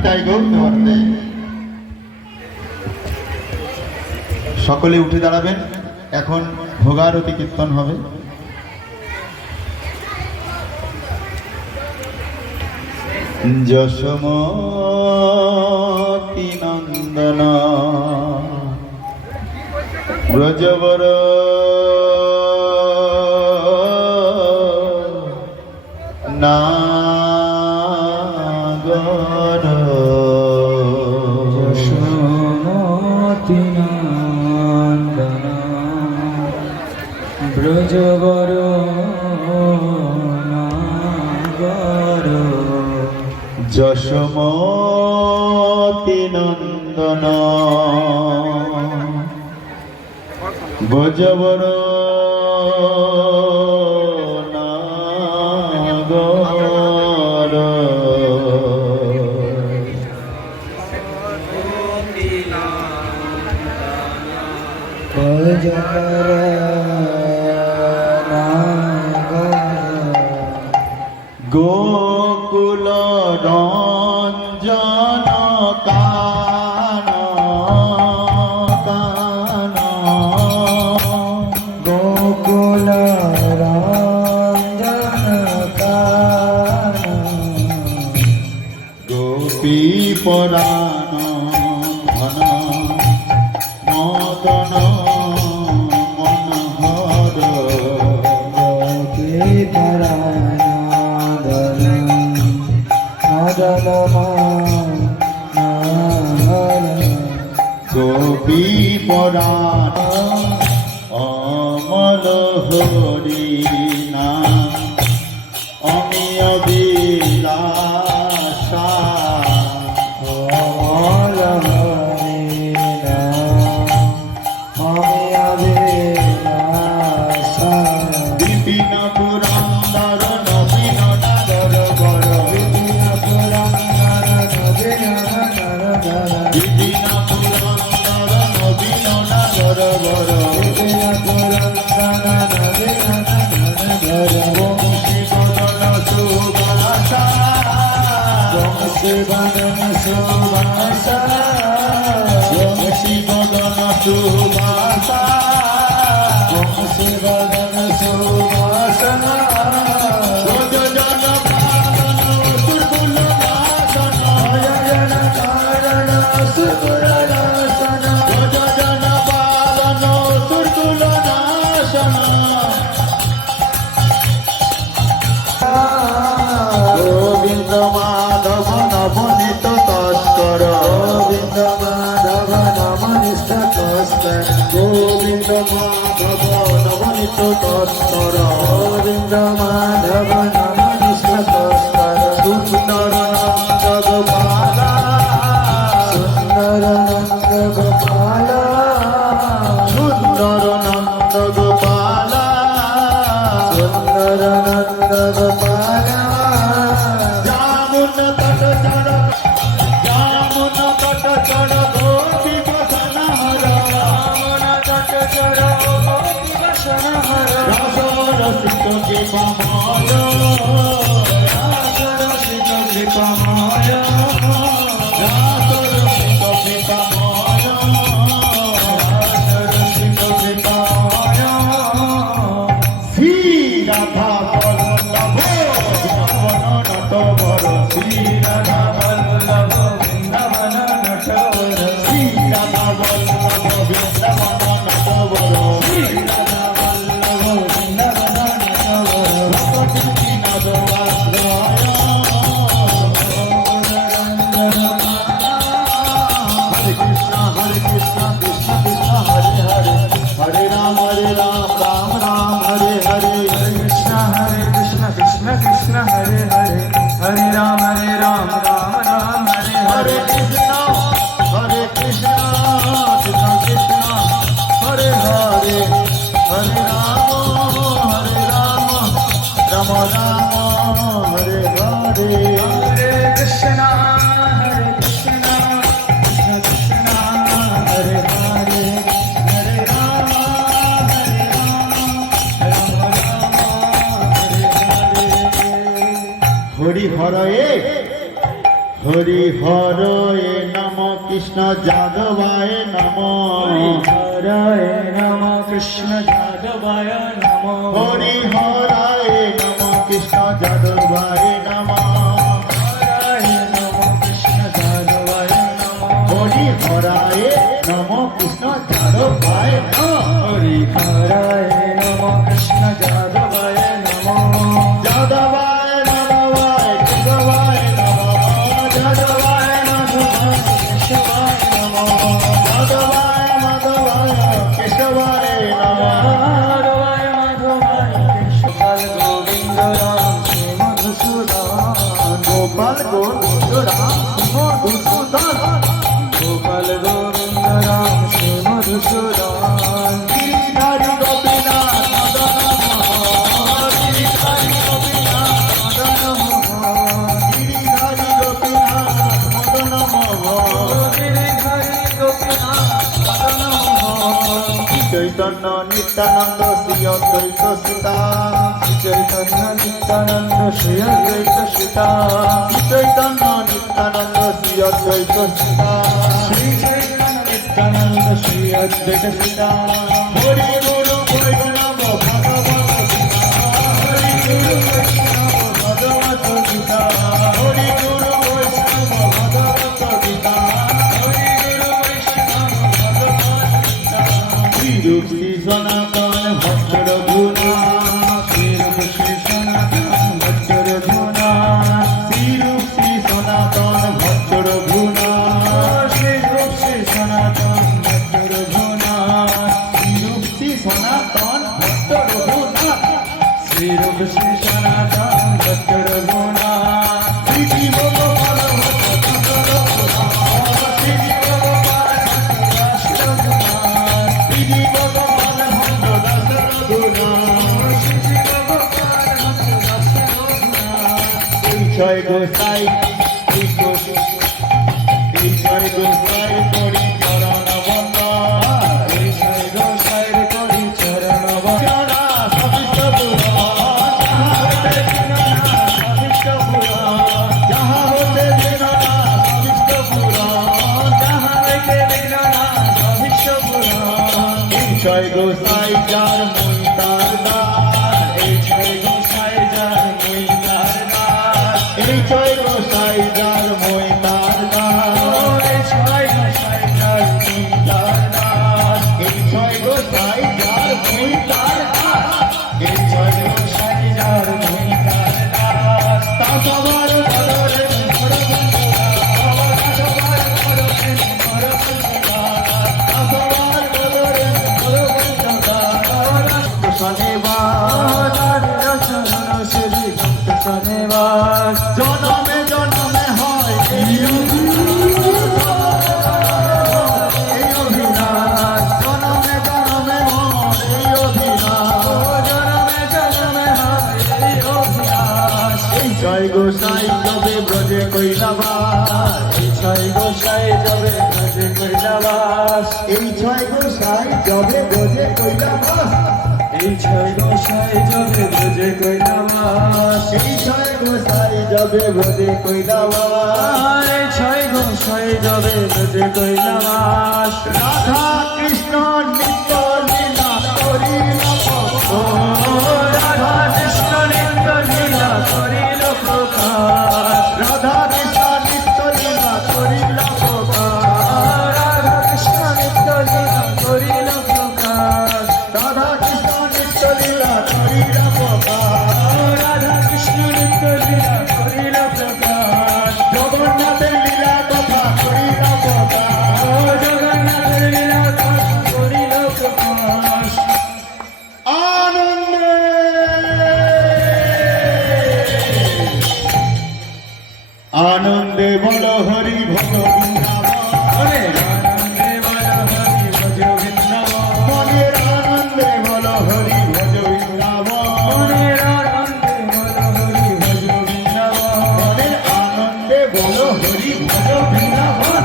নিতাই গৌর বন্দে। সকলে উঠে দাঁড়াবেন, এখন ভোগারতি কীর্তন হবে। যশোমতি নন্দন ব্রজবর নাগর, যশোমতি নন্দন ব্রজবর নাগর, যশোমতি নন্দন ব্রজবর নাগর, ব্রজবর নাগর, গোকুল রঞ্জন কান কান, গোকুল রঞ্জন কান, গোপী পরাণ ঘন মদন মনোহর, গোপী পরাণ ধন মদন মনোহর, গোপী পরাণ অমল হরি নাম অমিয় বিলাসা, অমল হরি নাম অমিয় বিলাসা, বিপিন পুরন্দর নবীন নাগর বর, বিপিন পুরন্দর নবীন নাগর বর, বিপিন পুরন্দর নবীন নাগর বর, বিপিন পুরন্দর নবীন নাগর বর, বংশী বদন সুবাসা, বংশী বদন সুবাসা, বংশী বদন সুবাসা, বংশী বদন সুবাসা, ব্রজজন পালন সুকুল বাসন, জন কারণ সুকুল নাশন, ব্রজজন পালন সুকুল নাশন, গোবিন্দ মাধব নবনীত তস্কর, গোবিন্দ মাধব নমনিষ্ঠ তস্কর, গোবিন্দ মাধব নবনীত তস্কর, গোবিন্দ মাধব নমনিষ্ঠ তস্কর, সুন্দর নন্দ গোপাল, সুন্দর নন্দ গোপাল, সুন্দর নন্দ গোপাল, সুন্দর নন্দ গোপাল, জামুন তট চড়, জামুন তট চড় গোপী বসন হর, রামন তট চর গোপী বসন হর, রস রসিক কৃপাময়, রাস রসিক কৃপাময়, রস রসিক কৃপাময়, রাস রসিক কৃপাময়, শ্রী রাধা বল্লভ বৃন্দাবন নটবর, শ্রী রাধা বল্লভ বৃন্দাবন নটবর, শ্রী রাধা বল্লভ বৃন্দাবন নটবর, শ্রী রাধা বল্লভ বৃন্দাবন নটবর, ভগবতী নদবাদ্রয়, হরে কৃষ্ণ কৃষ্ণ কৃষ্ণ হরে হরে, হরে রাম রাম রাম হরে হরে, কৃষ্ণ কৃষ্ণ কৃষ্ণ হরে হরে, হরে রাম রাম রাম হরে হরে হরে, কৃষ্ণ কৃষ্ণ কৃষ্ণ হরে হরে, হরে রাম রাম রাম হরে হরে, হরে কৃষ্ণ কৃষ্ণ কৃষ্ণ হরে হরে, হরে রাম রাম হরে হরে, হরি হরয়ে হরি হরয়ে নম কৃষ্ণ যাদবায় নম হরায় নম কৃষ্ণ যাদবায় নম হরি হরায় নম কৃষ্ণ যাদবায় নম হরায় নম কৃষ্ণ যাদবায় নম হরি হরায় নম কৃষ্ণ যাদবায় নম হরি হরায় নম কৃষ্ণ যাদবায় নম যাদবায় মাধবায় কেশবায় নম যাদবায় মাধবায় কেশবায় নম যাদবায় মাধবায় কেশবায় নম হরায় মাধবায় কেশবায় গোবিন্দ রাম শ্রী মধুসূদন গোপাল গোবিন্দ রাম মধুসূদন গোপাল গোবিন্দ রাম শ্রী মধুসূদন গিরিধারী গোপীনাথ মদন মোহন গিরিধারী গোপীনাথ মদন মোহন গিরিধারী গোপীনাথ মদন মোহন গিরিধারী গোপীনাথ মদন মোহন চৈতন্য নিত্যানন্দ শ্রী অদ্বৈত সীতা চৈতন্য নিত্যানন্দ শ্রী অদ্বৈত সীতা চৈতন্য নিত্যানন্দ শ্রী অদ্বৈত সীতা শ্রী চৈতন্য নিত্যানন্দ শ্রী অদ্বৈত সীতা হরি গুরু বৈষ্ণব ভগবত গীতা হরি গুরু বৈষ্ণব ভগবত গীতা হরি গুরু বৈষ্ণব ভগবত গীতা হরি গুরু বৈষ্ণব ভগবান গীতা শ্রীরূপ শ্রী সনাতন ভক্ত রঘুনাথ শ্রীরূপ শ্রী সনাতন ভট্ট রঘুনাথ শ্রীরূপ শ্রী সনাতন ভক্ত রঘুনাথ শ্রীরূপ শ্রী সনাতন ভট্ট রঘুনাথ শ্রীরূপ শ্রী সনাতন ভক্ত রঘুনাথ শ্রীরূপ শ্রী সনাতন ভট্ট রঘুনাথ শ্রীজীব গোপাল ভক্ত রঘুনাথ শ্রীজীব গোপাল দাস রঘুনাথ শ্রীজীব গোপাল ভক্ত দাস রঘুনাথ শ্রীজীব গোপাল ভক্ত দাস রঘুনাথ এই জয় গোসাই এই জয় গোসাই করি চরণ বন্দন এই জয় গোসাইর করি চরণ যারা সবিষ্ট পুরাণ যাহা হতে অভিষ্ট পুরাণ যাহা হতে বিনা সবিষ্ট পুরাণ যাহা হইতে বিঘ্ননাশ অভিষ্ট পুরাণ এই জয় গোসাই যার মই তার দ্বার এই জয় গোসাই যার মই তার দাস এই জয় গোসাই যার মই তার দ্বার এই জয় গোসাই যার মই তার দাস এই জয় গোসাই যার মই তার দ্বার এই জয় গোসাই যার মই তার দাস তা সবার বদলে সবার করবেন পরবন্ধা তা সবার বদলে শনিবার জনমে জনমে হয় এই অভিলাষ জনমে জনমে হয় এই অভিলাষ এই জয় গোসাই যবে ব্রজে কৈলাবাস এই ছয় গোসাই যবে ব্রজে কৈলাবাস এই ছয় গোসাই যবে ব্রজে কৈলাবাস এই ছয় গোসাই যবে ব্রজে কৈলাবাস এই ছয় গোসাই যবে ব্রজে কৈলাবাস রাধা কৃষ্ণ নিত্য লীলা করিল ও রাধা কৃষ্ণ নিত্য লীলা করিল প্রকাশ রাধা কৃষ্ণ নিত্য লীলা করিল রাধা কৃষ্ণ নিত্য লীলা করিল প্রকাশ রাধা কৃষ্ণ নিত্য লীলা করিল রাধা কৃষ্ণ নিত্য লীলা করিল প্রকাশ জগন্নাথের লীলা কথা করিল জগন্নাথের লীলা করিল প্রকাশ আনন্দে আনন্দে বল হরি ভজ আনন্দে বল হরি ভজ বৃন্দাবন মনের আনন্দে বল হরি ভজ মনের আনন্দে বল হরি ভজ বৃন্দাবন মনের আনন্দে বল হরি ভজ বৃন্দাবন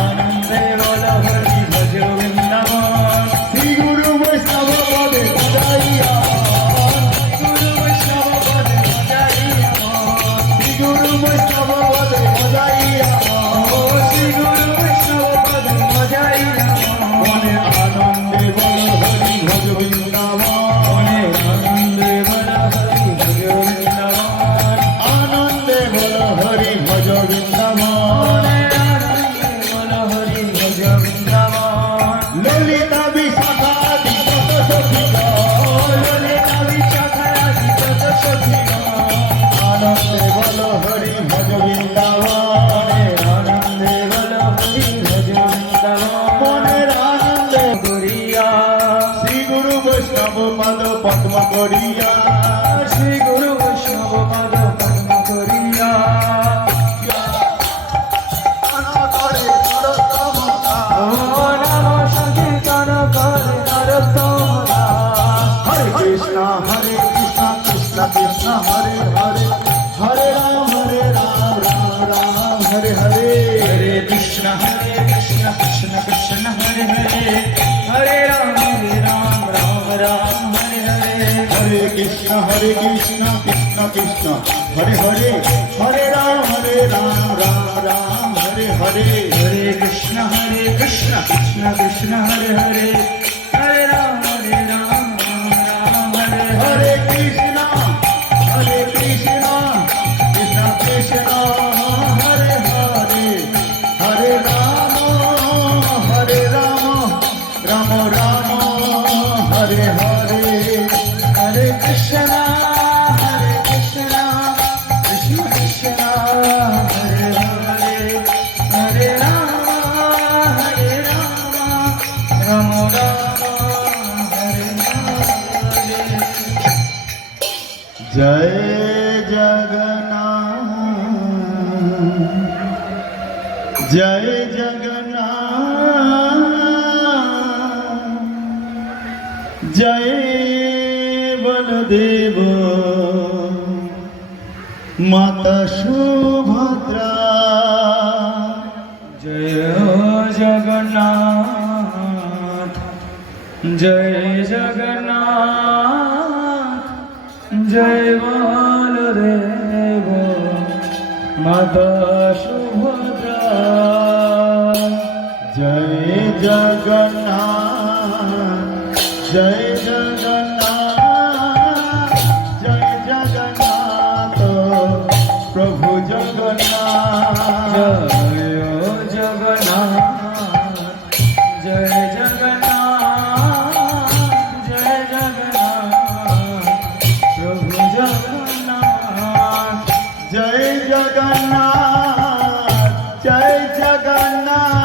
আনন্দে বল হরি ভজ বৃন্দাবন শ্রী গুরু বৈষ্ণব পদে বজাইয়া গুরু বৈষ্ণব পদে বজাইয়া শ্রী গুরু বৈষ্ণব পদে বজাইয়া বৃন্দাবন বলো হরি ভজ বৃন্দাবন ললিতা বিশাখা বিশত সখীগণ ললিতা বিশাখাদি কত সখীগণ আনন্দে বলো হরি ভজ বৃন্দাবন আনন্দে বলো হরি ভজ বৃন্দাবন মনের আনন্দে করিয়া শ্রী গুরু বৈষ্ণব পদ পদ্ম করিয়া শ্রী গুরু বৈষ্ণব পদ পদ্ম করিয়া ও নাম সংকীর্তন করে নরোত্তম দাস হরে কৃষ্ণ কৃষ্ণ কৃষ্ণ হরে হরে হরে রাম রাম হরে হরে हरे कृष्ण कृष्ण कृष्ण हरे हरे हरे राम राम राम हरे हरे हरे कृष्ण कृष्ण कृष्ण हरे हरे हरे राम राम राम हरे हरे हरे कृष्ण कृष्ण कृष्ण हरे हरे हरे राम राम राम हरे हरे कृष्ण कृष्ण कृष्ण हरे हरे हरे राम राम राम हरे हरे हरे कृष्ण कृष्ण कृष्ण हरे हरे हरे राम राम राम हरे हरे जय जगन्नाथ जय जगन्नाथ जय बलदेव माता सुभद्रा जय जगन्नाथ जय जगन्नाथ जय बलदेव माता सुभद्रा जय जगन्नाथ जय जगन्नाथ जय जगन्नाथ प्रभु जगन्नाथ जय जगन्नाथ जय जगन्नाथ जय जगन्नाथ प्रभु जगन्नाथ जय जगन्नाथ जय जगन्नाथ